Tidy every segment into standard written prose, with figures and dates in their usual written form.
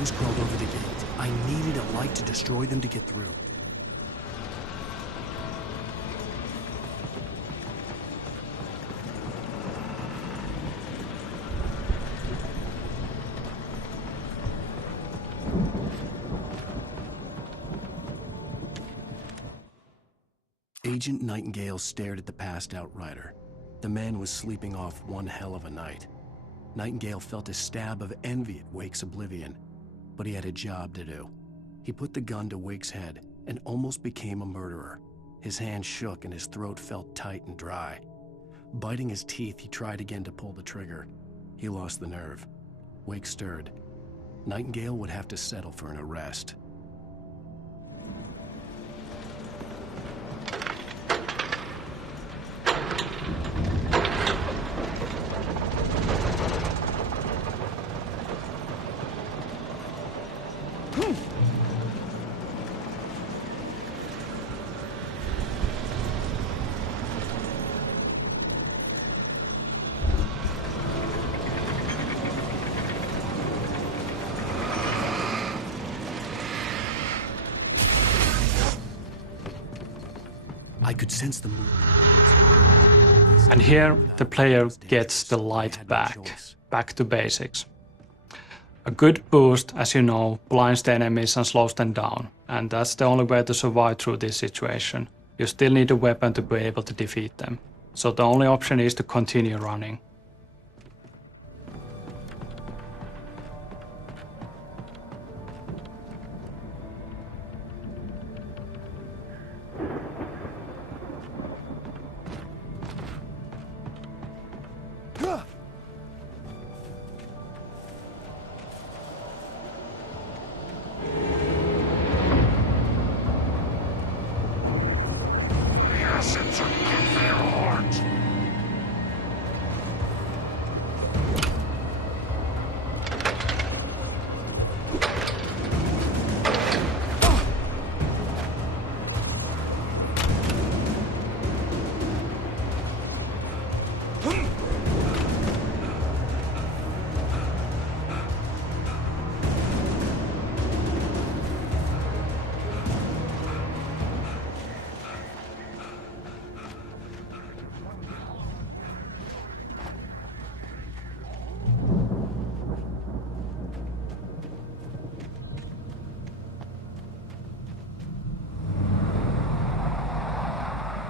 shadows crawled over the gate. I needed a light to destroy them to get through. Agent Nightingale stared at the passed-out rider. The man was sleeping off one hell of a night. Nightingale felt a stab of envy at Wake's oblivion, but he had a job to do. He put the gun to Wake's head and almost became a murderer. His hand shook and his throat felt tight and dry. Biting his teeth, he tried again to pull the trigger. He lost the nerve. Wake stirred. Nightingale would have to settle for an arrest. I could sense the movement. And here the player gets the light back to basics. A good boost, as you know, blinds the enemies and slows them down, and that's the only way to survive through this situation. You still need a weapon to be able to defeat them, so the only option is to continue running.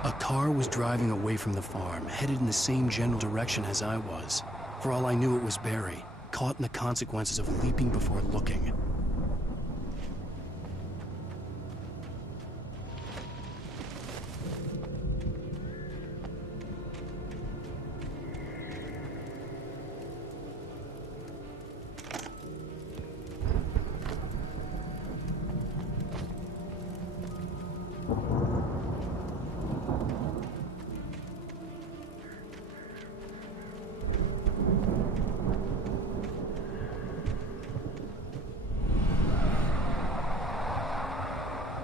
A car was driving away from the farm, headed in the same general direction as I was. For all I knew, it was Barry, caught in the consequences of leaping before looking.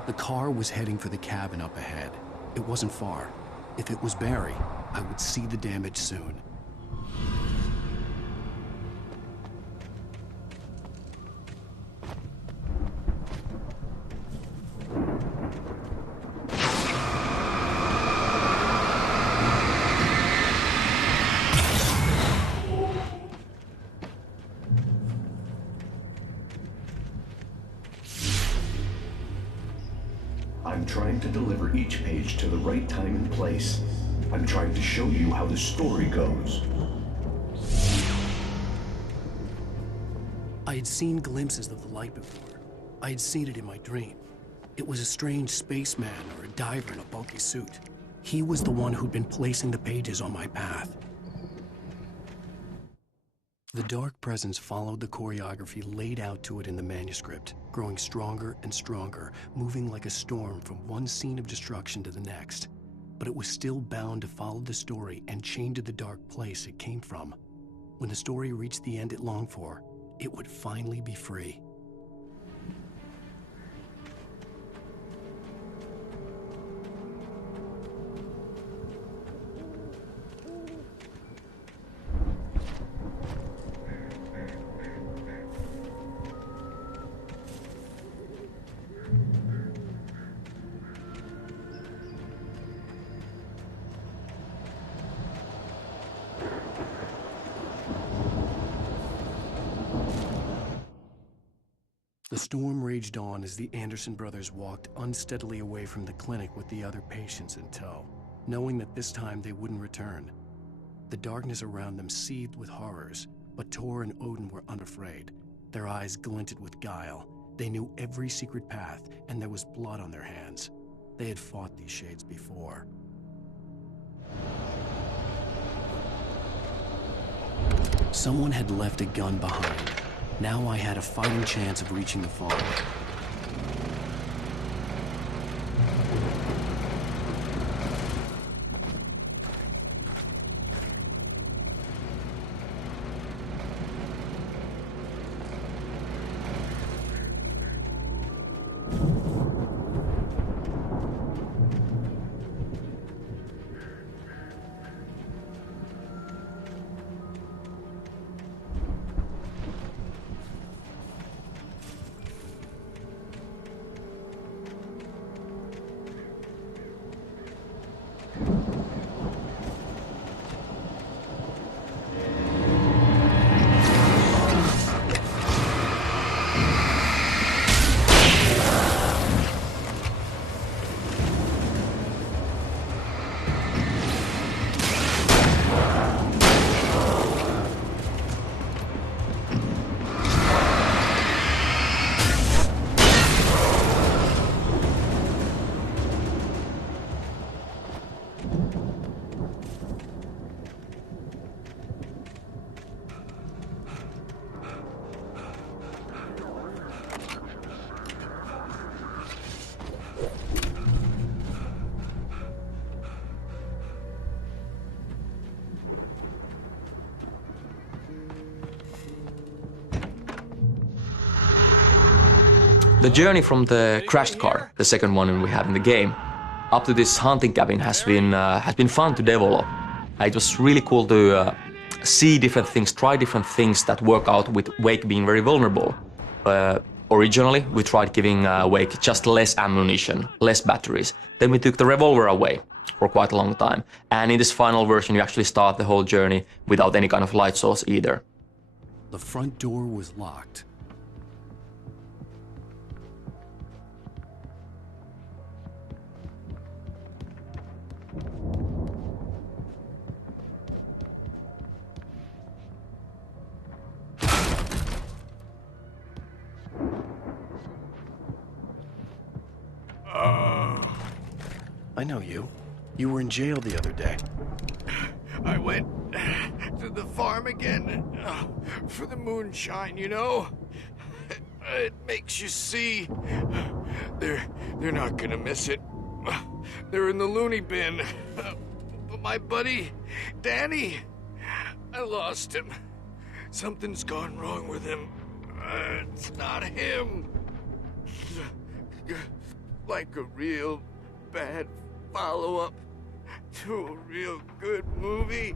The car was heading for the cabin up ahead. It wasn't far. If it was Barry, I would see the damage soon. I'm trying to deliver each page to the right time and place. I'm trying to show you how the story goes. I had seen glimpses of the light before. I had seen it in my dream. It was a strange spaceman or a diver in a bulky suit. He was the one who'd been placing the pages on my path. The dark presence followed the choreography laid out to it in the manuscript, growing stronger and stronger, moving like a storm from one scene of destruction to the next. But it was still bound to follow the story and chained to the dark place it came from. When the story reached the end it longed for, it would finally be free. The storm raged on as the Anderson brothers walked unsteadily away from the clinic with the other patients in tow, knowing that this time they wouldn't return. The darkness around them seethed with horrors, but Tor and Odin were unafraid. Their eyes glinted with guile. They knew every secret path, and there was blood on their hands. They had fought these shades before. Someone had left a gun behind. Now I had a fighting chance of reaching the farm. The journey from the crashed car, the second one we have in the game, up to this hunting cabin has been fun to develop. It was really cool to see different things, try different things that work out with Wake being very vulnerable. Originally, we tried giving Wake just less ammunition, less batteries. Then we took the revolver away for quite a long time. And in this final version, you actually start the whole journey without any kind of light source either. The front door was locked. I know you. You were in jail the other day. I went to the farm again for the moonshine, you know? It makes you see. They're not gonna miss it. They're in the loony bin. But my buddy, Danny, I lost him. Something's gone wrong with him. It's not him. Like a real bad follow-up to a real good movie.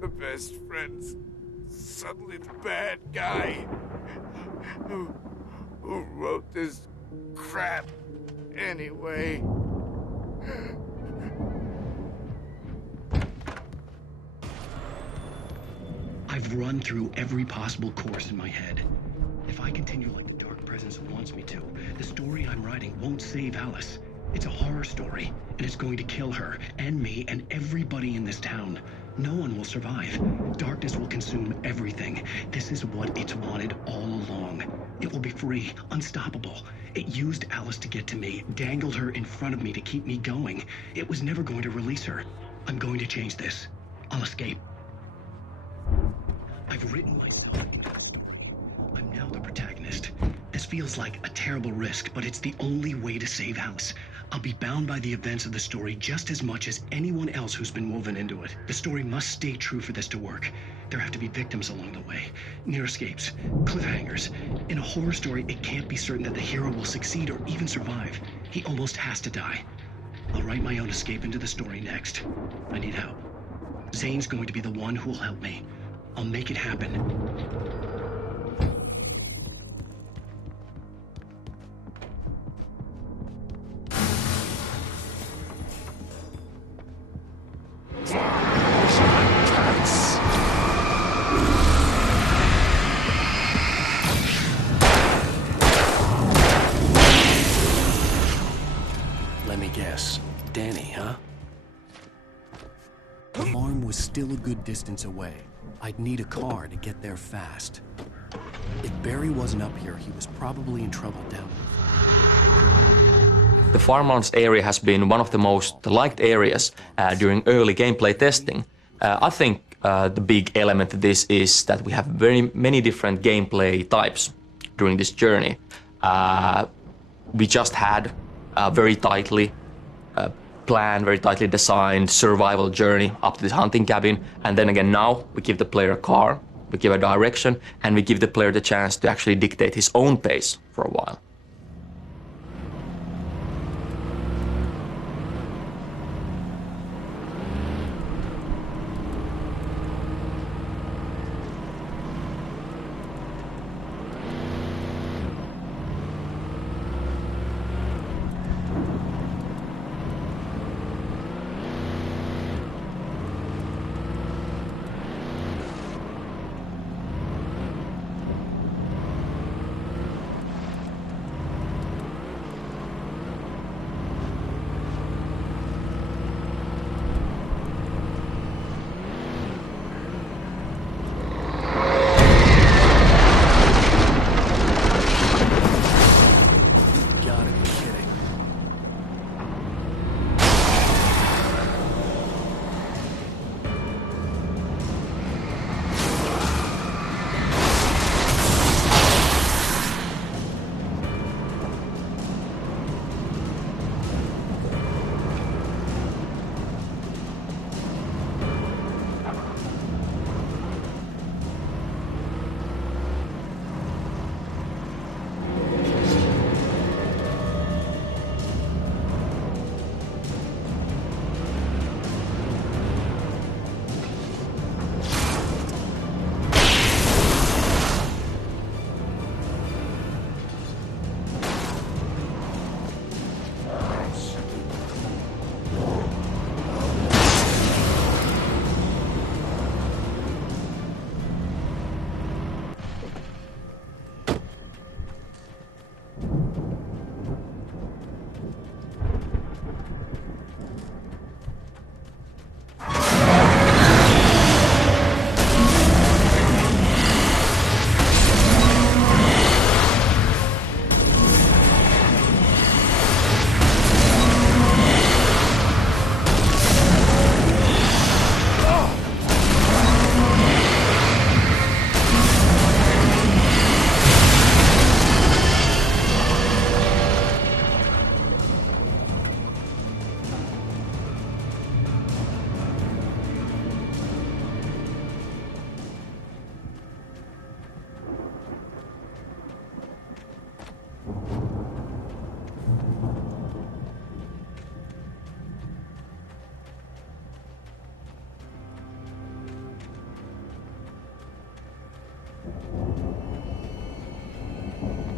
The best friend's suddenly the bad guy who wrote this crap anyway. I've run through every possible course in my head. If I continue like the Dark Presence wants me to, the story I'm writing won't save Alice. It's a horror story, and it's going to kill her, and me, and everybody in this town. No one will survive. Darkness will consume everything. This is what it's wanted all along. It will be free, unstoppable. It used Alice to get to me, dangled her in front of me to keep me going. It was never going to release her. I'm going to change this. I'll escape. I've written myself into this story. I'm now the protagonist. This feels like a terrible risk, but it's the only way to save Alice. I'll be bound by the events of the story just as much as anyone else who's been woven into it. The story must stay true for this to work. There have to be victims along the way, near escapes, cliffhangers. In a horror story, it can't be certain that the hero will succeed or even survive. He almost has to die. I'll write my own escape into the story next. I need help. Zane's going to be the one who will help me. I'll make it happen. The farm was still a good distance away. I'd need a car to get there fast. If Barry wasn't up here, he was probably in trouble down. The farmlands area has been one of the most liked areas during early gameplay testing. I think the big element of this is that we have very many different gameplay types during this journey. We just had a very tightly planned, very tightly designed survival journey up to this hunting cabin, and then again now we give the player a car, we give a direction, and we give the player the chance to actually dictate his own pace for a while.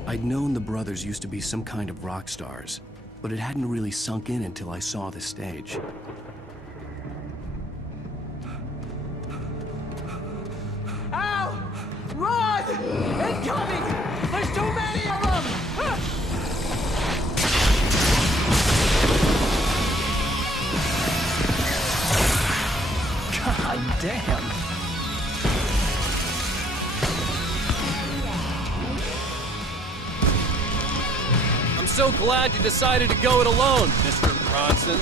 I'd known the brothers used to be some kind of rock stars, but it hadn't really sunk in until I saw the stage. Al! Run! Incoming! There's too many of them! God damn! I'm so glad you decided to go it alone, Mr. Bronson.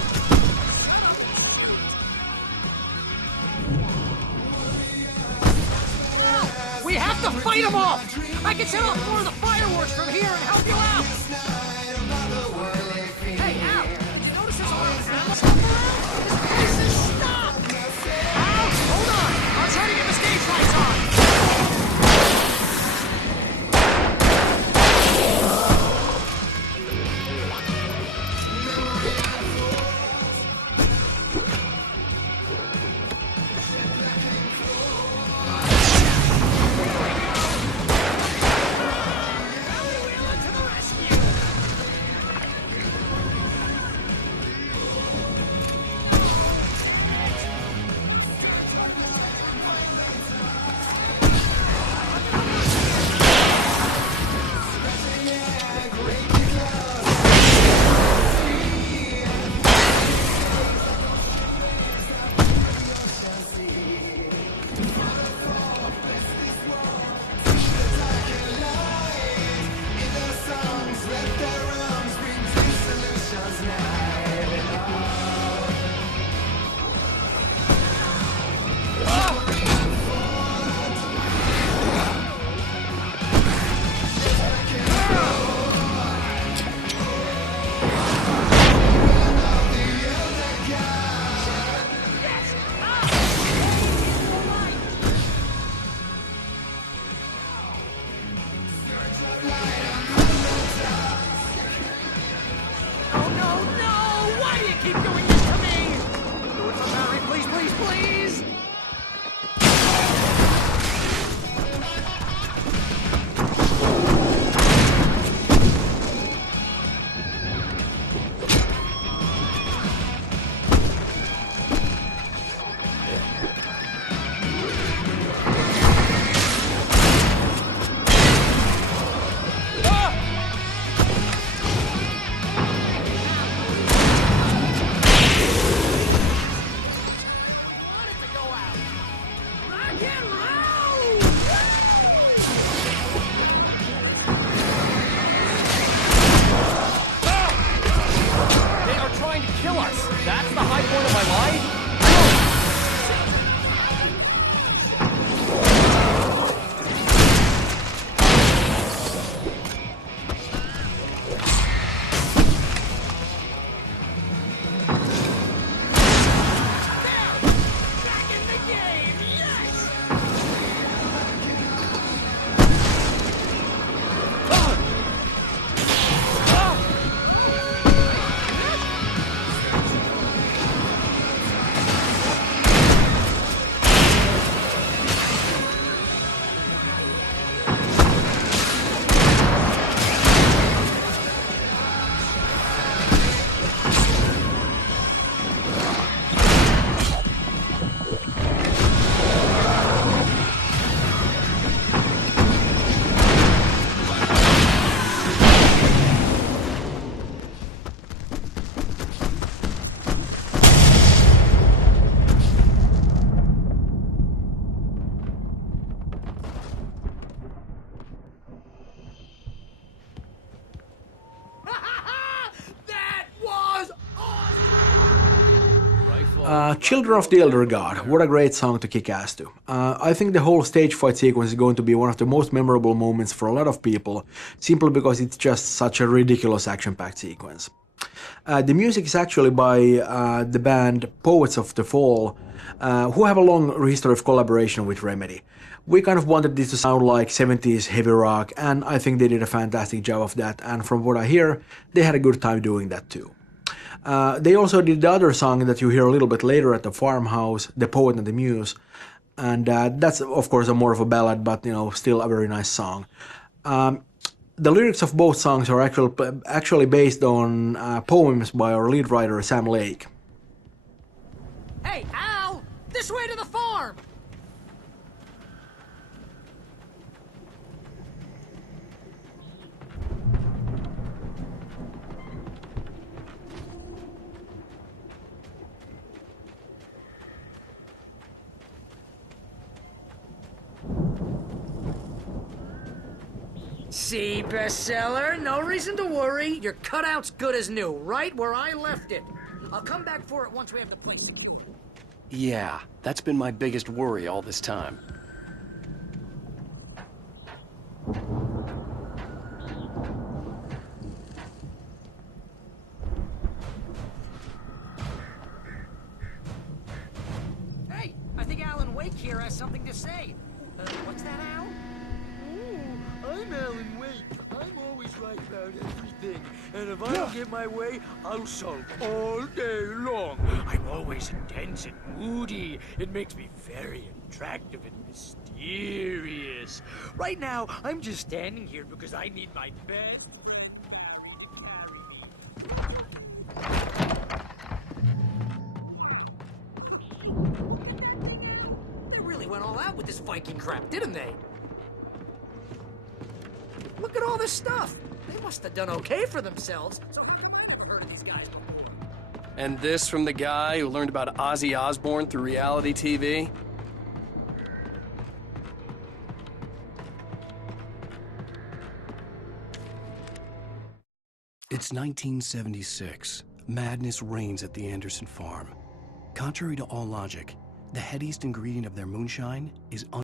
We have to fight them off! I can set off more of the fireworks from here and help you out! Hey, Al! Notice there's a lot of ammo stuff around? This place is stopped! Al, hold on! I'll try to get the stage lights on! Wheeler to the rescue! please? That's the high point of my life? Back in the game, yes! Children of the Elder God, what a great song to kick ass to. I think the whole stage fight sequence is going to be one of the most memorable moments for a lot of people, simply because it's just such a ridiculous action-packed sequence. The music is actually by the band Poets of the Fall, who have a long history of collaboration with Remedy. We kind of wanted this to sound like 70s heavy rock, and I think they did a fantastic job of that, and from what I hear, they had a good time doing that too. They also did the other song that you hear a little bit later at the farmhouse, The Poet and the Muse, and that's of course a more of a ballad, but you know, still a very nice song. The lyrics of both songs are actually based on poems by our lead writer Sam Lake. Hey, Al! This way to the farm! See, bestseller, no reason to worry. Your cutout's good as new, right where I left it. I'll come back for it once we have the place secured. Yeah, that's been my biggest worry all this time. Hey, I think Alan Wake here has something to say. What's that, Al? I'm Alan Wake. I'm always right about everything. And if I don't get my way, I'll sulk all day long. I'm always intense and moody. It makes me very attractive and mysterious. Right now, I'm just standing here because I need my best to carry me. They really went all out with this Viking crap, didn't they? Look at all this stuff. They must have done okay for themselves. So I've never heard of these guys before. And this from the guy who learned about Ozzy Osbourne through reality TV? It's 1976. Madness reigns at the Anderson farm. Contrary to all logic, the headiest ingredient of their moonshine is